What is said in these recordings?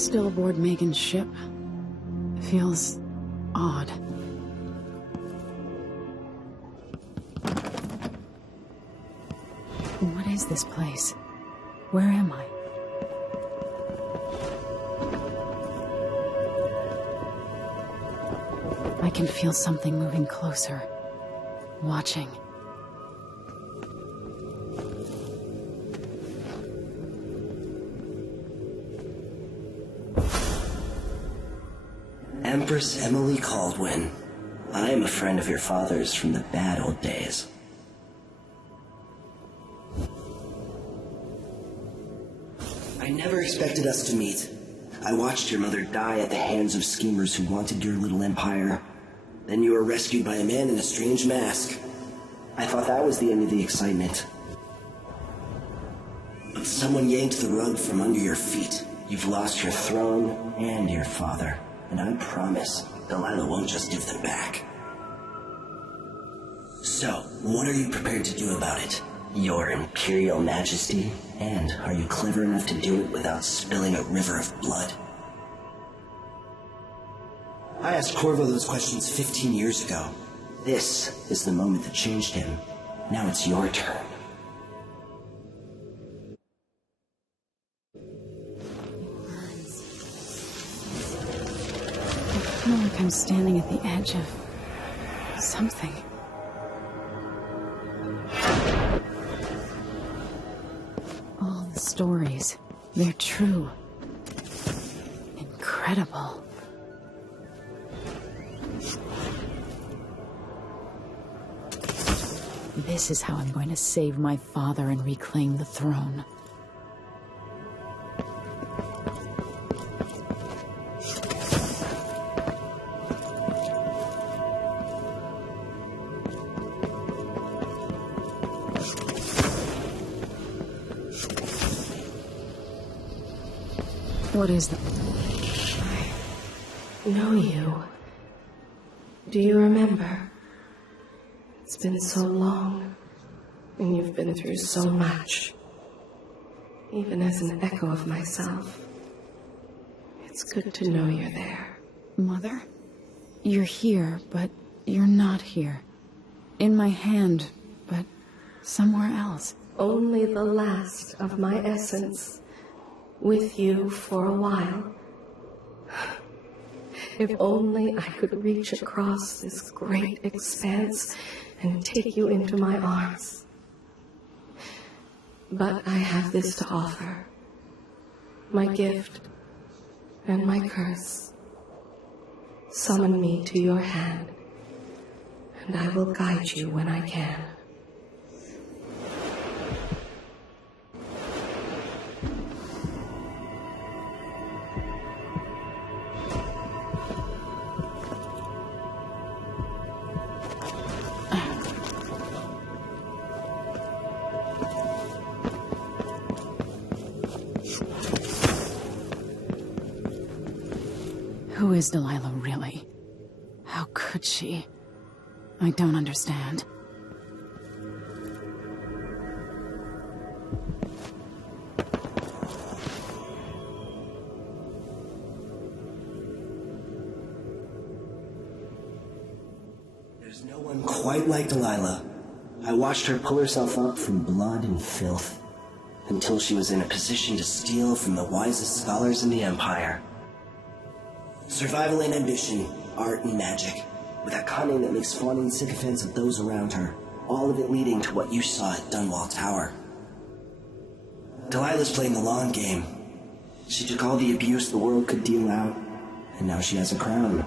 still aboard Megan's ship? Feels odd. What is this place? Where am I? I can feel something moving closer. Watching. Empress Emily Kaldwin. I am a friend of your father's from the bad old days. I never expected us to meet. I watched your mother die at the hands of schemers who wanted your little empire. Then you were rescued by a man in a strange mask. I thought that was the end of the excitement. But someone yanked the rug from under your feet. You've lost your throne and your father. And I promise, Delilah won't just give them back. So, what are you prepared to do about it? Your Imperial Majesty? And are you clever enough to do it without spilling a river of blood? I asked Corvo those questions 15 years ago. This is the moment that changed him. Now it's your turn. I feel like I'm standing at the edge of something. All the stories, they're true. Incredible. This is how I'm going to save my father and reclaim the throne. What is that? I know you. Do you remember? It's been so long, and you've been through so much. Even as an echo of myself, it's good to know you're there. Mother? You're here, but you're not here. In my hand, but somewhere else. Only the last of my essence. With you for a while. If only I could reach across this great expanse and take you into my arms. But I have this to offer. My gift and my curse. Summon me to your hand, and I will guide you when I can. Who is Delilah really? How could she? I don't understand. There's no one quite like Delilah. I watched her pull herself up from blood and filth, until she was in a position to steal from the wisest scholars in the Empire. Survival and ambition, art and magic, with a cunning that makes fawning sycophants of those around her, all of it leading to what you saw at Dunwall Tower. Delilah's playing the long game. She took all the abuse the world could deal out, and now she has a crown.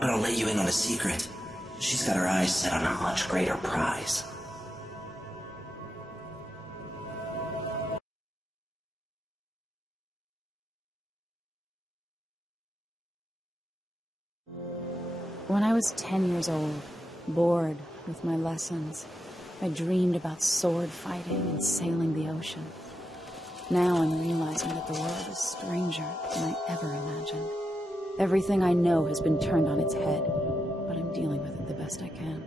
But I'll let you in on a secret. She's got her eyes set on a much greater prize. When I was 10 years old, bored with my lessons, I dreamed about sword fighting and sailing the ocean. Now I'm realizing that the world is stranger than I ever imagined. Everything I know has been turned on its head, but I'm dealing with it the best I can.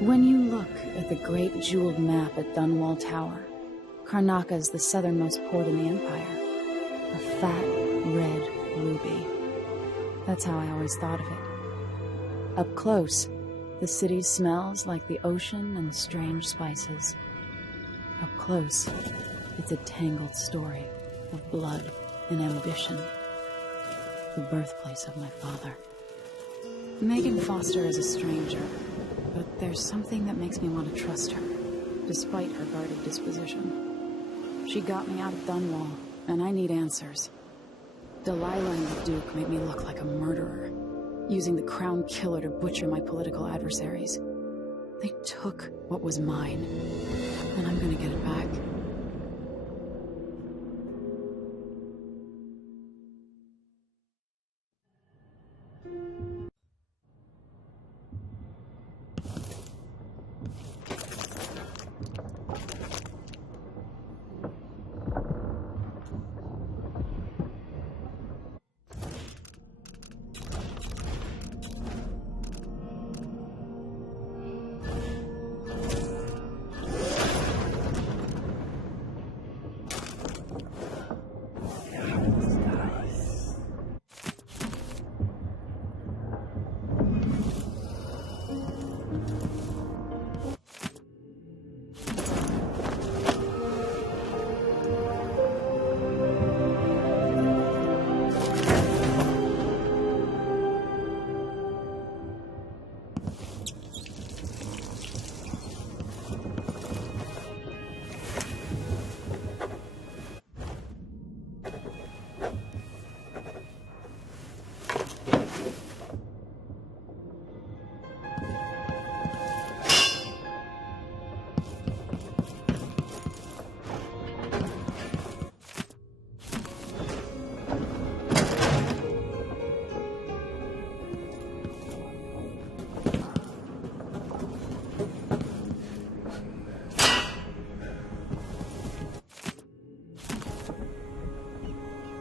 When you look at the great jeweled map at Dunwall Tower, Karnaca is the southernmost port in the Empire. A fat, red ruby. That's how I always thought of it. Up close, the city smells like the ocean and strange spices. Up close, it's a tangled story of blood and ambition. The birthplace of my father. Megan Foster is a stranger, but there's something that makes me want to trust her, despite her guarded disposition. She got me out of Dunwall, and I need answers. Delilah and the Duke made me look like a murderer, using the Crown Killer to butcher my political adversaries. They took what was mine, and I'm gonna get it back.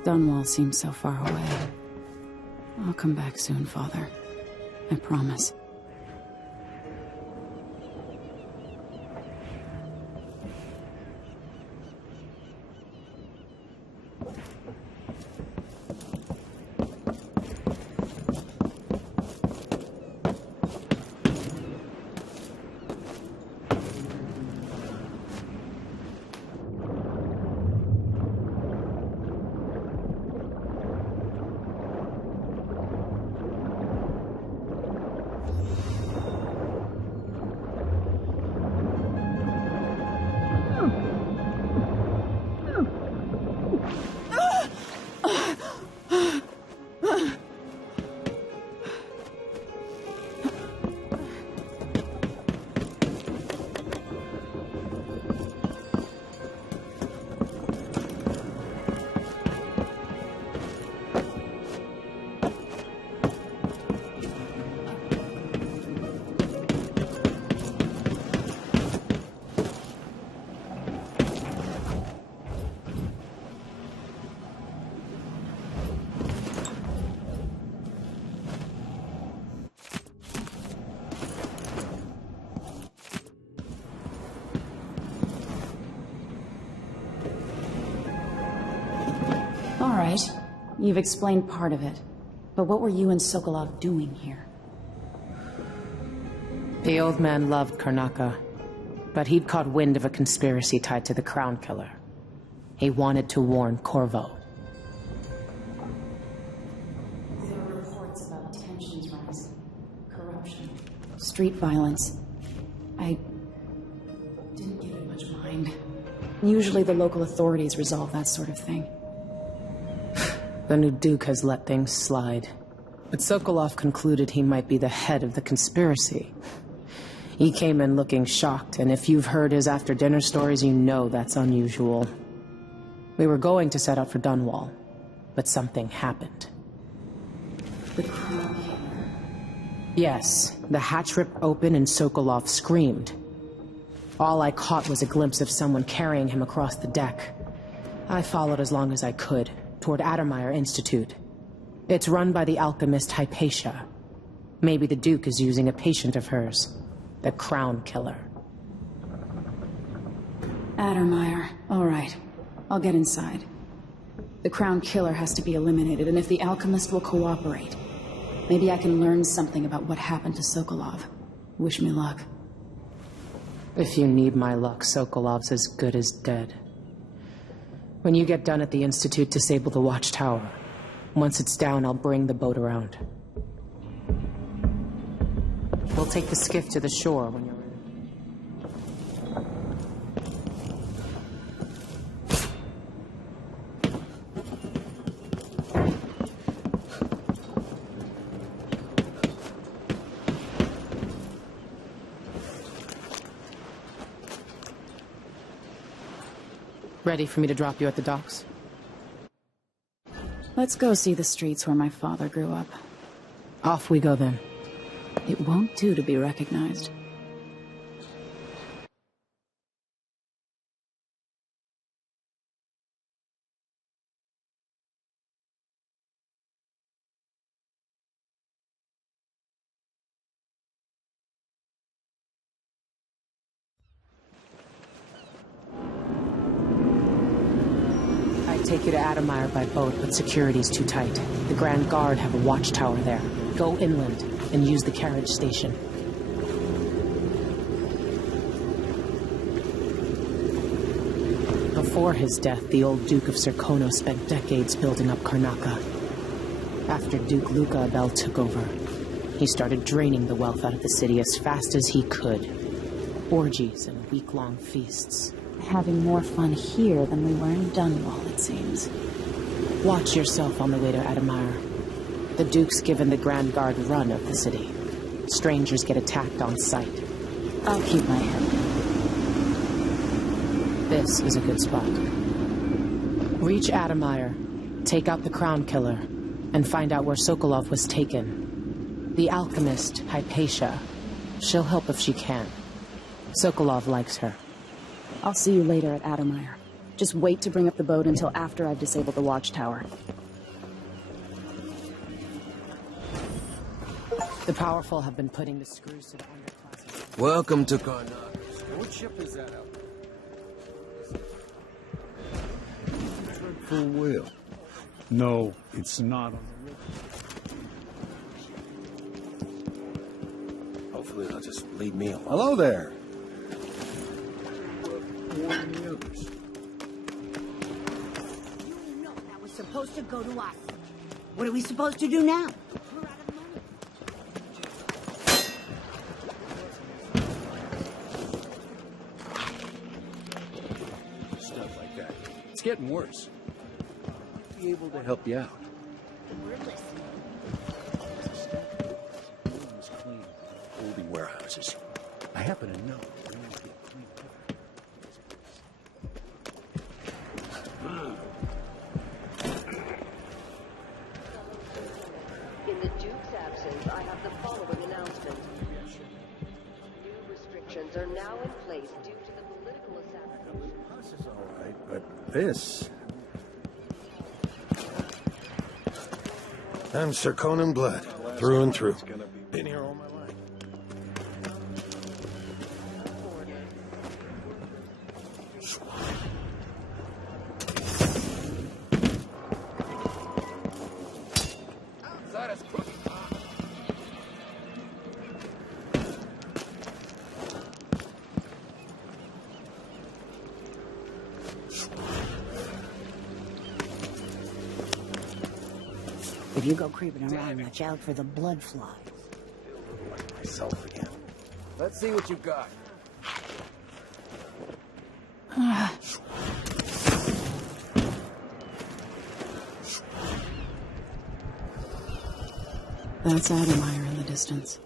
Dunwall seems so far away. I'll come back soon, Father. I promise. All right, you've explained part of it. But what were you and Sokolov doing here? The old man loved Karnaca, but he'd caught wind of a conspiracy tied to the Crown Killer. He wanted to warn Corvo. There were reports about tensions rising, corruption, street violence. I didn't give it much mind. Usually the local authorities resolve that sort of thing. The new Duke has let things slide. But Sokolov concluded he might be the head of the conspiracy. He came in looking shocked, and if you've heard his after-dinner stories, you know that's unusual. We were going to set out for Dunwall, but something happened. The Crown Killer. Yes, the hatch ripped open and Sokolov screamed. All I caught was a glimpse of someone carrying him across the deck. I followed as long as I could, toward Addermeyer Institute. It's run by the alchemist Hypatia. Maybe the Duke is using a patient of hers, the Crown Killer. Addermeyer. All right. I'll get inside. The Crown Killer has to be eliminated, and if the Alchemist will cooperate, maybe I can learn something about what happened to Sokolov. Wish me luck. If you need my luck, Sokolov's as good as dead. When you get done at the Institute, disable the watchtower. Once it's down, I'll bring the boat around. We'll take the skiff to the shore when you're ready. Ready for me to drop you at the docks? Let's go see the streets where my father grew up. Off we go then. It won't do to be recognized. Take you to Adamire by boat, but security's too tight. The Grand Guard have a watchtower there. Go inland and use the carriage station. Before his death, the old Duke of Serkono spent decades building up Karnaca. After Duke Luca Abel took over, he started draining the wealth out of the city as fast as he could. Orgies and week-long feasts. Having more fun here than we were in Dunwall, it seems. Watch yourself on the way to Adamire. The Duke's given the Grand Guard run of the city. Strangers get attacked on sight. I'll keep my head down. This is a good spot. Reach Adamire, take out the Crown Killer, and find out where Sokolov was taken. The alchemist, Hypatia. She'll help if she can. Sokolov likes her. I'll see you later at Adamire. Just wait to bring up the boat until after I've disabled the watchtower. The powerful have been putting the screws to the underclass. Welcome to Karnaca. What ship is that out there? Full wheel. No, it's not on the river. Hopefully they'll just leave me alone. Hello there. Warn the others. You know that was supposed to go to us. What are we supposed to do now? We're out of money. Stuff like that. It's getting worse. I'll be able to help you out. We're listening. Everyone's clean. Holding warehouses. I happen to know. In the Duke's absence, I have the following announcement. New restrictions are now in place due to the political assassination. This is all right, but this... I'm Serkonan blood, through and through. Been here all my life. If you go creeping around, watch out for the blood flies. Like myself again. Let's see what you got. That's Adamire in the distance.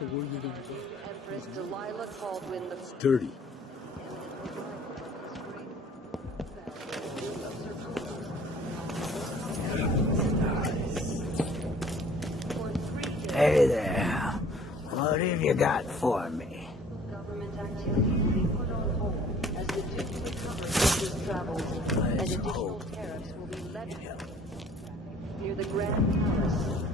Empress Delilah Kaldwin the Dirty. Hey there. What have you got for me? government activity will be put on hold as the Duke recovers from his travels, and additional tariffs will be levied near the Grand Palace.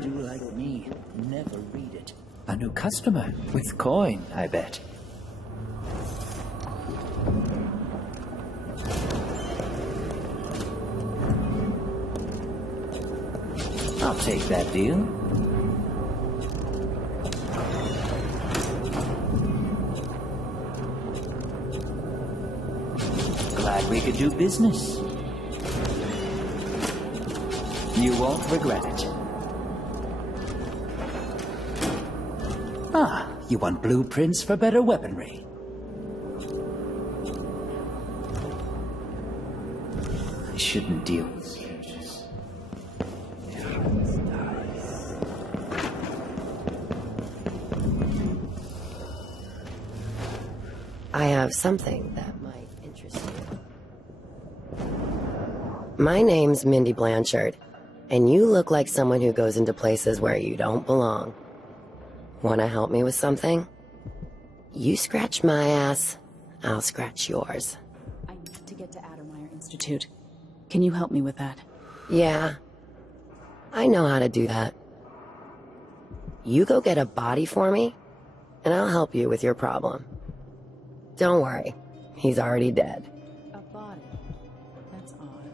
Do like me. Never read it. A new customer with coin, I bet. I'll take that deal. Glad we could do business. You won't regret it. Ah, you want blueprints for better weaponry. I shouldn't deal with strangers. I have something that might interest you. My name's Mindy Blanchard, and you look like someone who goes into places where you don't belong. Want to help me with something? You scratch my ass, I'll scratch yours. I need to get to Addermeyer Institute. Can you help me with that? Yeah, I know how to do that. You go get a body for me, and I'll help you with your problem. Don't worry, he's already dead. A body? That's odd.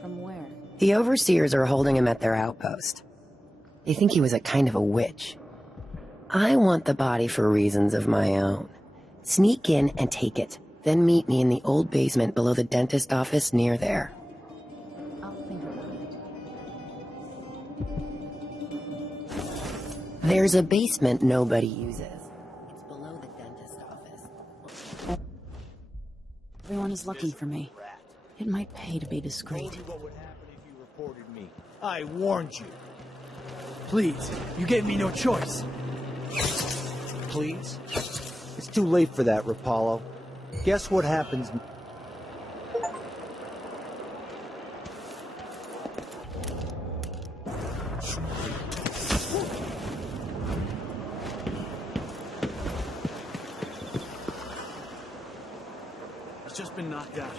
From where? The overseers are holding him at their outpost. They think he was a kind of a witch. I want the body for reasons of my own. Sneak in and take it, then meet me in the old basement below the dentist office near there. I'll think about it. There's a basement nobody uses. It's below the dentist office. Everyone is looking for me. It might pay to be discreet. What would happen if you reported me? I warned you. Please, you gave me no choice. Please? It's too late for that, Rapallo. Guess what happens? It's just been knocked out.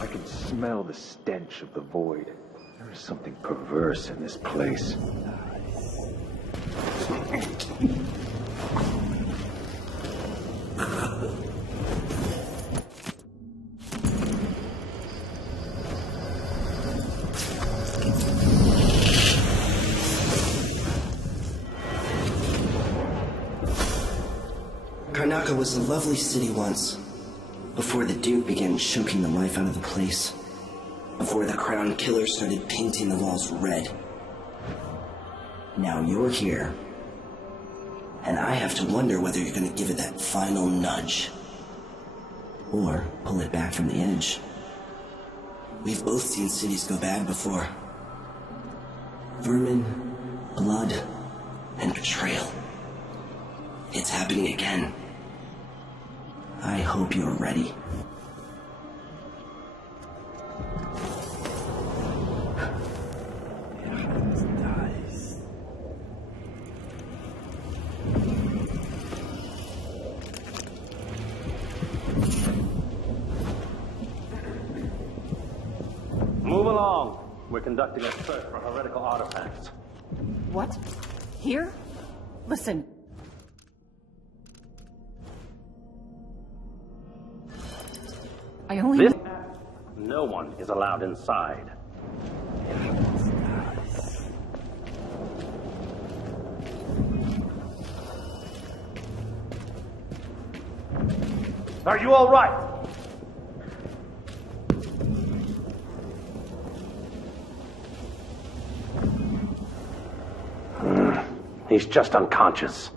I can smell the stench of the void. There is something perverse in this place. Karnaca was a lovely city once, before the Duke began choking the life out of the place. Before the Crown Killer started painting the walls red. Now you're here, and I have to wonder whether you're gonna give it that final nudge, or pull it back from the edge. We've both seen cities go bad before. Vermin, blood, and betrayal. It's happening again. I hope you're ready. Move along. We're conducting a search for heretical artifacts. What? Here? Listen. I only... This... No one is allowed inside. Are you all right? He's just unconscious.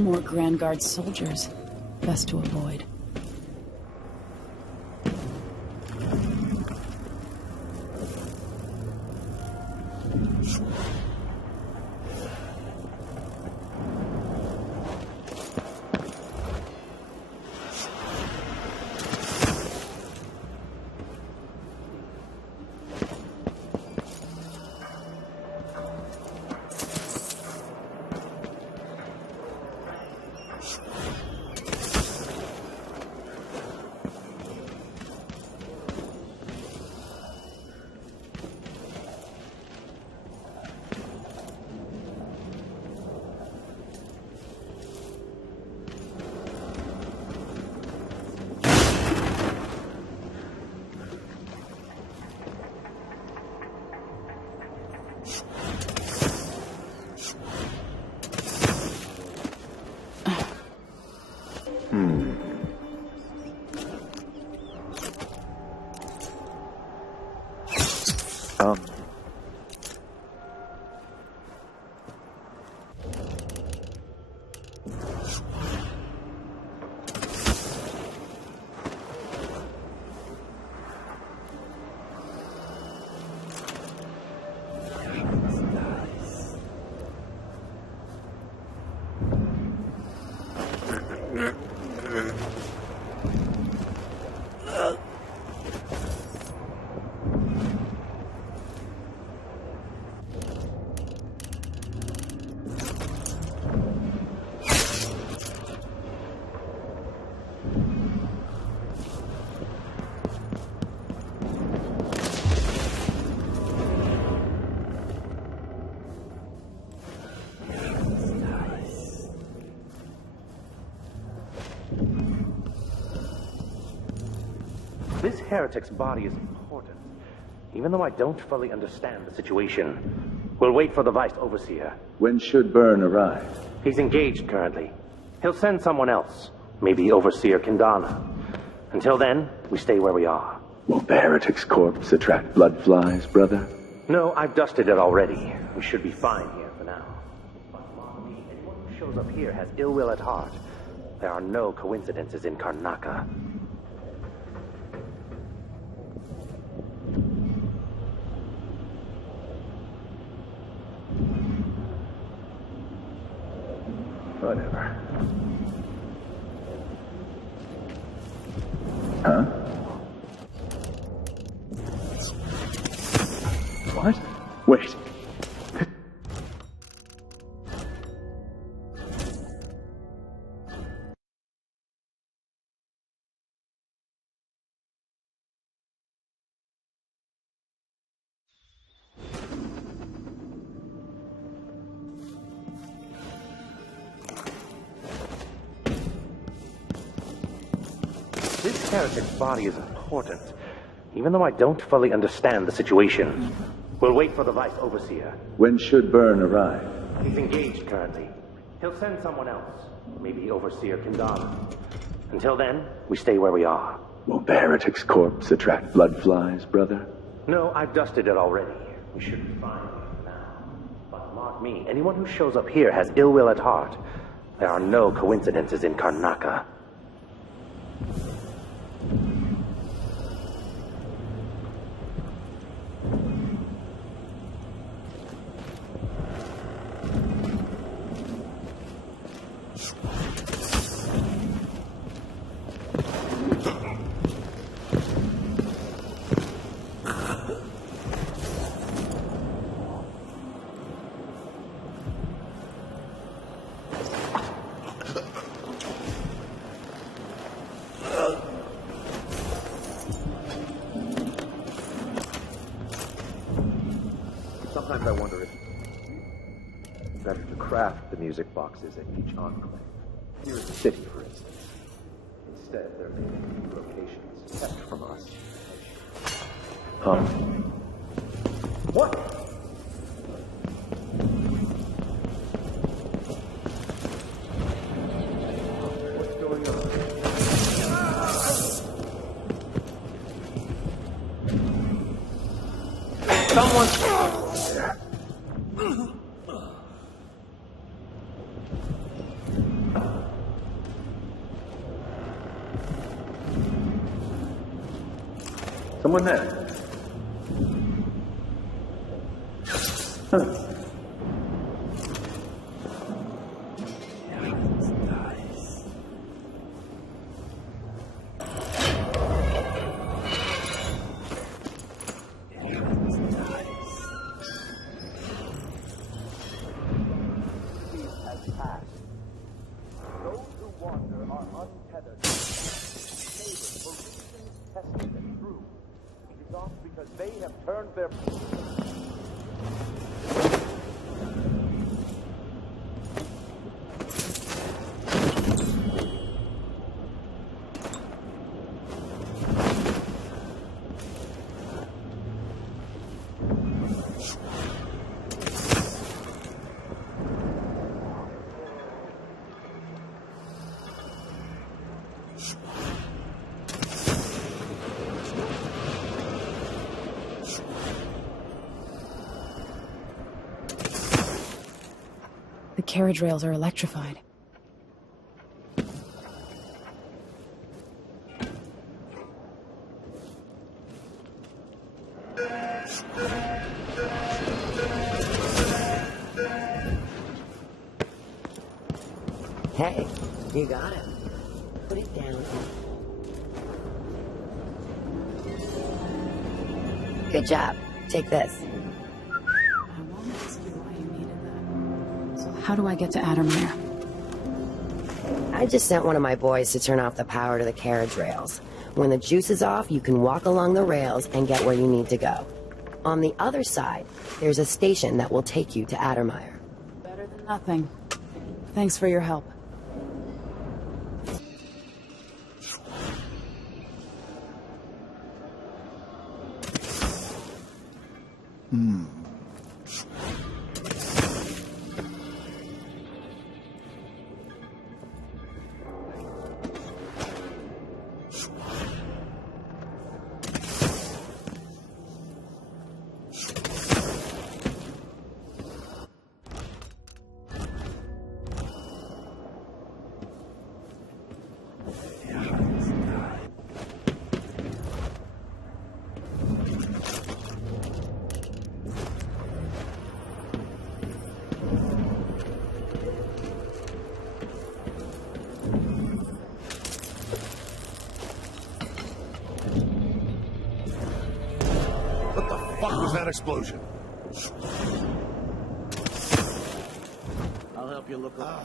More Grand Guard soldiers. Best to avoid. This heretic's body is important, even though I don't fully understand the situation. We'll wait for the Vice Overseer. When should Byrne arrive? He's engaged currently. He'll send someone else, maybe Overseer Karnaca. Until then, we stay where we are. Will the heretic's corpse attract blood flies, brother? No, I've dusted it already. We should be fine here for now. But anyone who shows up here has ill will at heart. There are no coincidences in Karnaca. Whatever. Huh? What? Wait. This heretic's body is important, even though I don't fully understand the situation. We'll wait for the Vice Overseer. When should Byrne arrive? He's engaged currently. He'll send someone else, maybe Overseer Karnaca. Until then, we stay where we are. Will the heretic's corpse attract blood flies, brother? No, I've dusted it already. We should be fine here now. But mark me, anyone who shows up here has ill will at heart. There are no coincidences in Karnaca. Sometimes I wonder if better to craft the music boxes at each enclave. Here in the city, for instance. Instead, there may be locations kept from us. Huh? What? What's going on? Someone... Someone there. Huh. Because they have turned their... The carriage rails are electrified. Hey, you got it. Put it down. Good job. Take this. How do I get to Addermire? I just sent one of my boys to turn off the power to the carriage rails. When the juice is off, you can walk along the rails and get where you need to go. On the other side, there's a station that will take you to Addermire. Better than nothing. Thanks for your help. What was that explosion? I'll help you look up.